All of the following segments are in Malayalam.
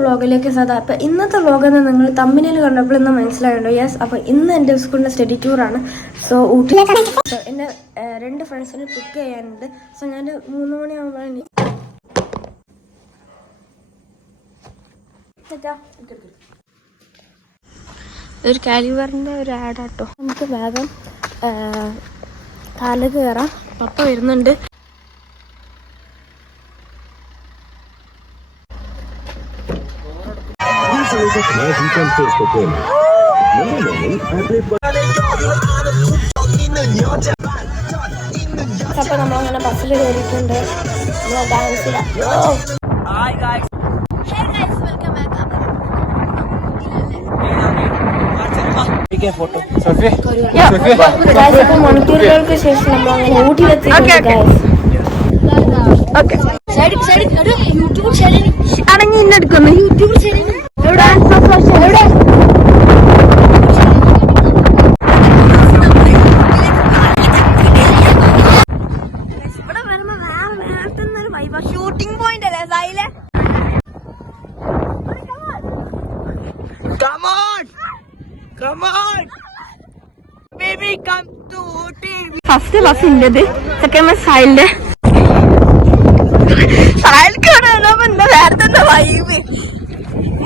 വ്ളോഗിലേക്ക് സാധാ. അപ്പോൾ ഇന്നത്തെ വ്ളോഗെന്ന് നിങ്ങൾ തമ്മിൽ കണ്ടപ്പോൾ ഇന്ന് മനസ്സിലായുണ്ടോ? യെസ്, അപ്പോൾ ഇന്ന് എൻ്റെ സ്കൂളിൻ്റെ സ്റ്റഡി ടൂറാണ്. സോ ഊട്ടി എൻ്റെ 2 ഫ്രണ്ട്സിനെ പിക്ക് ചെയ്യാനുണ്ട്. സോ ഞാൻ 3 മണിയാകുമ്പോഴാണ് ഒരു കാലിവറിൻ്റെ ഒരു ആഡാട്ടോ. നമുക്ക് വേഗം കാലേക്ക് കയറാം. പപ്പ വരുന്നുണ്ട്. അപ്പൊ നമ്മളങ്ങനെ ബസ്സിൽ കയറിയിട്ടുണ്ട്. ഡാൻസിലാ. മണിക്കൂറുകൾക്ക് ശേഷം നമ്മൾ അങ്ങനെ ഊട്ടിയിലെത്തിയിട്ടുണ്ട്. അടങ്ങി ഇന്നെടുക്കുന്നു. യൂട്യൂബ് ഷൂട്ടിംഗ് പോയിന്റ് അല്ലേ സായിലെ? ഫസ്റ്റ് ബസ് ഇന്റത്, സെക്കൻഡ് ബസ് സായിലിന്റെ. സായിൽക്ക് വേറെ വൈബ്.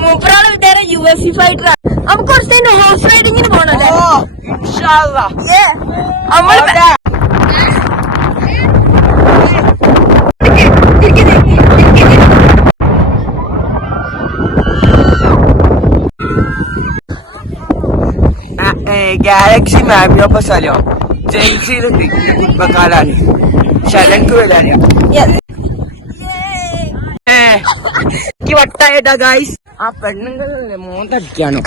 മൂപ്പറാള് വിചാരം UFC ഫൈറ്ററാണ്. നമുക്ക് കുറച്ച് ഹോഴ്സ് റൈഡിങ്ങിന് പോണല്ലേ? ഗാലക്സി മാപ്പിനൊപ്പം സ്ഥലം ജയിച്ചിരുത്തി കാലാണ് ശരൺക്ക് വരാനാ. എനിക്ക് വട്ടായിട്ടാ ഗായ്സ്. ആ പെണ്ണുങ്ങളല്ലേ മോന്തടിക്കാണോ?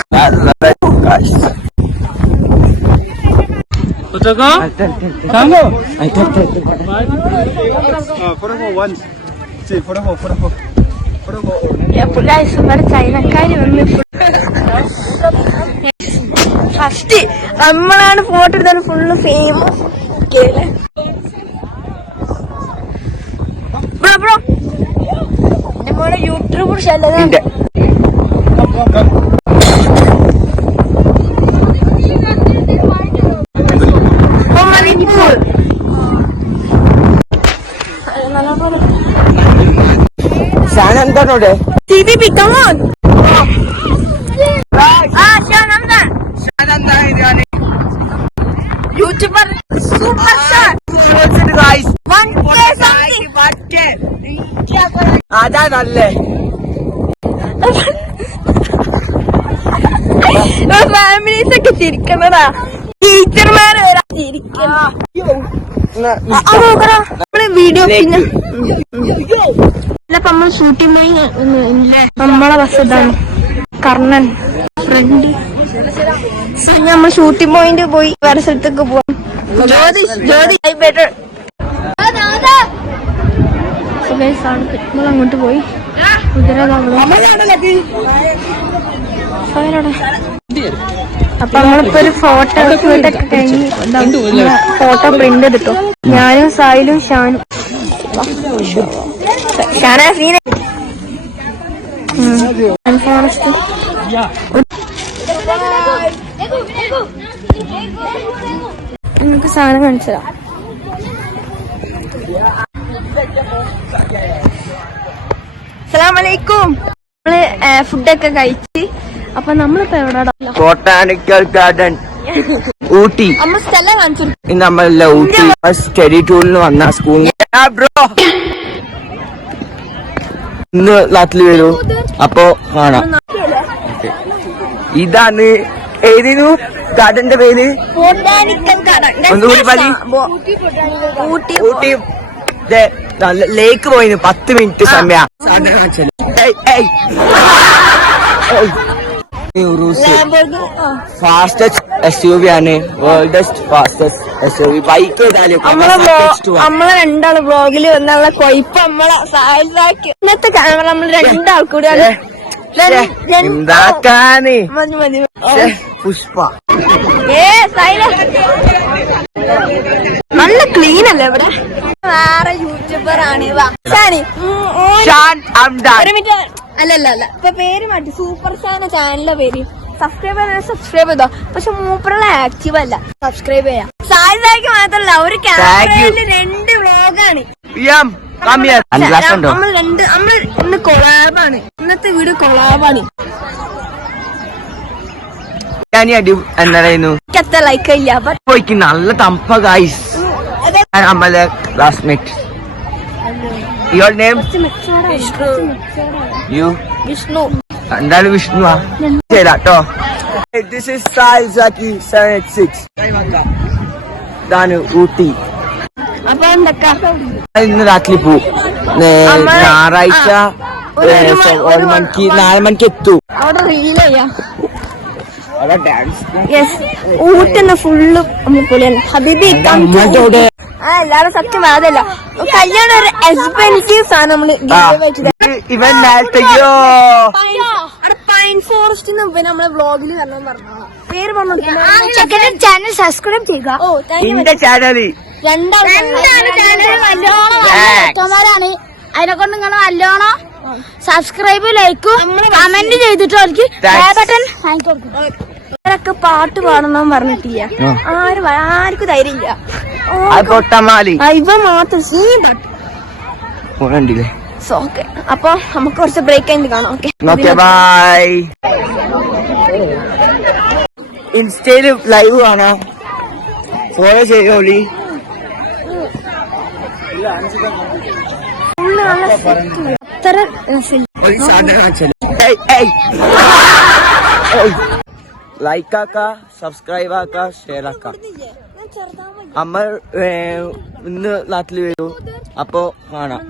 ചൈനക്കാര് വന്ന് ഫസ്റ്റ് നമ്മളാണ് ഫോട്ടോ എടുത്തത്. ഫുള്ള് ഫേമസ് നമ്മളെ യൂട്യൂബ് ചാനലുണ്ട്. എന്താണോടെ യൂട്യൂബർ സൂപ്പർ സ്റ്റാർ അതാ നല്ലേ. ഫാമിലീസ് ഒക്കെ ചിരിക്കണടാ. ടീച്ചർമാര് വരാ നമ്മള് വീഡിയോ. പിന്നെ നമ്മൾ ഷൂട്ടിംഗ് പോയി. നമ്മളെ ബസ് ഇതാണ് കർണൻ ഫ്രണ്ട്. നമ്മൾ ഷൂട്ടിംഗ് പോയിന്റ് പോയി വേറെ സ്ഥലത്തേക്ക് പോവാം. നമ്മൾ അങ്ങോട്ട് പോയി. അപ്പൊ നമ്മളിപ്പോ ഒരു ഫോട്ടോ ഷൂട്ടൊക്കെ കഴിഞ്ഞ് ഫോട്ടോ പ്രിന്റ് എടുത്തു. ഞാനും സായിലും ഷാനും. ഷാനീനെ ഫോറസ്റ്റ് നിങ്ങൾക്ക് സാധനം കാണിച്ചതാ. അസ്സലാമലൈക്കും. നമ്മള് ഫുഡൊക്കെ കഴിച്ച്. അപ്പൊ നമ്മളിപ്പോ എവിടെ? Botanical garden Ooty. നമ്മൾ സ്ഥലം കാണിച്ചു. നമ്മളല്ല ഊട്ടി സ്റ്റഡി ടൂറിന് വന്ന സ്കൂളിൽ. ബ്രോ ഇന്ന് നാട്ടിൽ വരൂ, അപ്പൊ കാണാം. ഇതാണ് ഏതിനു ഗാർഡന്റെ പേര്? ഒന്നുകൂടി പറ. ഊട്ടി ലേക്ക് പോയിന് 10 മിനിറ്റ് സമയം. ഫാസ്റ്റസ്റ്റ് SUV ആണ്, വേൾഡസ്റ്റ് ഫാസ്റ്റസ്റ്റ് SUV. ബൈക്ക് നമ്മളെ 2 ബ്ലോഗില് വന്നുള്ള കൊയ്പ്പ് നമ്മളെ സായിലാക്കി. ഇന്നത്തെ ക്യാമറ നമ്മൾ 2 കൂടിയാണ് ഉണ്ടാക്കാന്. പുഷ്പ നല്ല ക്ലീൻ അല്ലേ ഇവിടെ? വേറെ യൂട്യൂബർ ആണ് ഒരു മിനിറ്റ്. അല്ല ഇപ്പൊ പേര് മാറ്റി. സൂപ്പർ ഷാന്റെ ചാനലിന്റെ പേര്. സബ്സ്ക്രൈബ് ചെയ്തോ. പക്ഷെ മൂപ്പറുള്ള ആക്റ്റീവ് അല്ല. സബ്സ്ക്രൈബ് ചെയ്യാം. സായിക്ക് മാത്രല്ല ഒരു ക്യാമറയില് 2 വ്ലോഗാണ്. നമ്മൾ ഇന്ന് കൊളാബാണ്. ഇന്നത്തെ വീഡിയോ കൊളാബാണ്. എന്തായിരുന്നു ലൈക്ക് ഇല്ല പോയിക്ക് നല്ല തമ്പ ഗൈസ്. നമ്മളെ classmate. Your name? You? Vishnu. എന്തായാലും വിഷ്ണുവാ. ശരിട്ടോ. ദിസ് ഇസ് സായിസാക്കി 786. ഇതാണ് ഊട്ടി. അപ്പൊ എന്തൊക്കെ ഇന്ന് രാത്രി പോവും. ഞായറാഴ്ച 4 മണിക്ക് എത്തൂ. അവിടെ റീൽ ചെയ്യാം. ഊട്ടുന്ന ഫുള്ള് പൊളിയാണ്. ഹബീബി എല്ലാരും സത്യം അതല്ല. കല്യാണം ഒരു എക്സ്പെൻസീവ് സാധനം. ഇവൻ നേരത്തെയോ പൈൻ ഫോറസ്റ്റ് നമ്മളെ വ്ളോഗിൽ വരണം പറഞ്ഞു. പേര് പറഞ്ഞു. ചാനൽ സബ്സ്ക്രൈബ് ചെയ്യുക. ഓ എന്റെ ചാനല് രണ്ടാമതാണ്. അതിനെ കൊണ്ട് നിങ്ങൾ നല്ലോണം സബ്സ്ക്രൈബ് ലൈക്കും കമന്റ് ചെയ്തിട്ട് അവർക്ക് ബട്ടൺ ഇവരൊക്കെ പാട്ട് പാടണം പറഞ്ഞിട്ടില്ല. ആർക്കും ധൈര്യമില്ല. ഇവ മാത്രം കണ്ടില്ലേ? ഓക്കെ അപ്പൊ നമുക്ക് കുറച്ച് ബ്രേക്ക് ആയിട്ട് കാണാം. Okay bye. ഇൻസ്റ്റയില് ലൈവ് കാണാം. ഫോളോ ചെയ്യോളി. അത്ര ലൈക്ക് ആക്ക, സബ്സ്ക്രൈബ് ആക്ക, ഷെയർ ആക്ക. അമ്മ ഇന്ന് നാട്ടിൽ വരൂ. അപ്പൊ കാണാം.